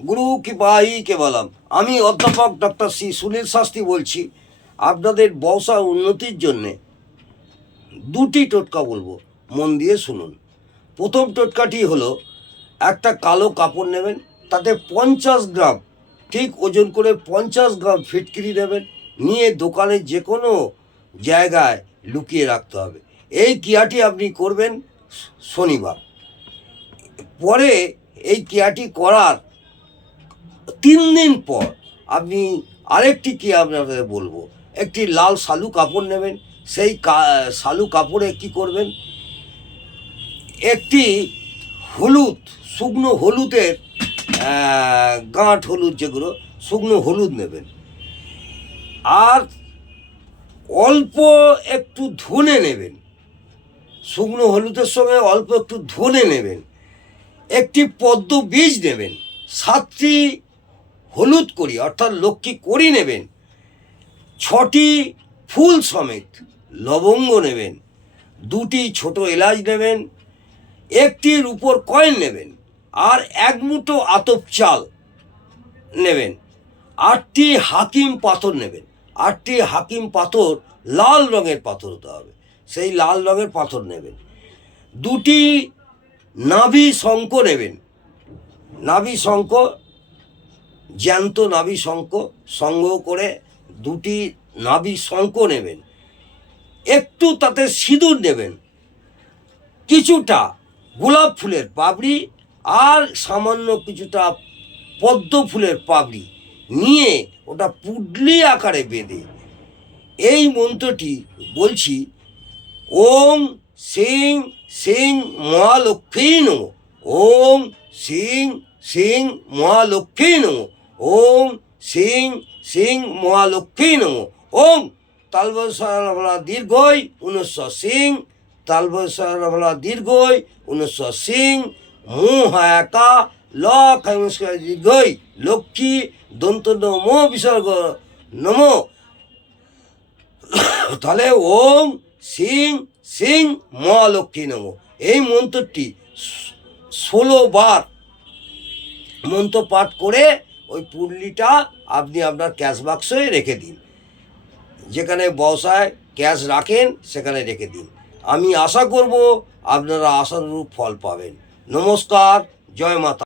গুরু কৃপাই কেবলম। আমি অধ্যাপক ডক্টর শ্রী সুনীল শাস্ত্রী বলছি। আপনাদের ব্যবসা উন্নতির জন্যে দুটি টোটকা বলবো, মন দিয়ে শুনুন। প্রথম টোটকাটি হলো, একটা কালো কাপড় নেবেন, তাতে 50 গ্রাম, ঠিক ওজন করে 50 গ্রাম ফিটকিরি নেবেন, নিয়ে দোকানের যে কোনো জায়গায় লুকিয়ে রাখতে হবে। এই ক্রিয়াটি আপনি করবেন শনিবার। পরে এই ক্রিয়াটি করার 3 দিন পর আপনি আরেকটি ক্রিয়া আপনাদের বলবো। একটি লাল শালু কাপড় নেবেন, সেই শালু কাপড়ে কি করবেন, একটি হলুদ, শুকনো হলুদের গাঁট হলুদ, যেগুলো শুকনো হলুদ নেবেন, আর অল্প একটু ধনে নেবেন। শুকনো হলুদের সঙ্গে অল্প একটু ধনে নেবেন। একটি পদ্ম বীজ নেবেন। 7টি হলুদ কড়ি অর্থাৎ লক্ষ্মী কড়ি নেবেন। 6টি ফুল সমেত লবঙ্গ নেবেন। 2টি ছোট এলাচ নেবেন। একটির উপর কয়েন নেবেন, আর 1 মুঠো আতপ চাল নেবেন। 8টি হাকিম পাথর নেবেন। 8টি হাকিম পাথর লাল রঙের পাথর হতে হবে, সেই লাল রঙের পাথর নেবেন। 2টি নাভি শঙ্খ নেবেন। নাভি শঙ্খ, জ্যান্ত নাভি শঙ্খ সংগ্রহ করে 2টি নাভি শঙ্খ নেবেন। একটু তাতে সিঁদুর নেবেন, কিছুটা গোলাপ ফুলের পাপড়ি, আর সামান্য কিছুটা পদ্ম ফুলের পাপড়ি নিয়ে ওটা পুডলি আকারে বেঁধে এই মন্ত্রটি বলছি, ওম সিং সিং মহালক্ষ্মী নমঃ, ওম সিং সিং মহালক্ষ্মী নমঃ, ওম সিং সিং মহালক্ষ্মী নমঃ, ওম তালবসা দীর্ঘই 19 সিং, তালবসা দীর্ঘই 19 সিং, মুহাকা দীর্ঘই লক্ষ্মী দন্ত নম বিসর্গ নম। তাহলে ওম সিং সিং মহালক্ষ্মী নম, এই মন্ত্রটি 16 বার মন্ত্র পাঠ করে ওই পুডলিটা আপনি আপনার ক্যাশ বাক্সে রেখে দিন। যেখানে ব্যবসায় ক্যাশ রাখেন সেখানে রেখে দিন। আমি আশা করব আপনারা আশানুরূপ ফল পাবেন। নমস্কার, জয় মাতা।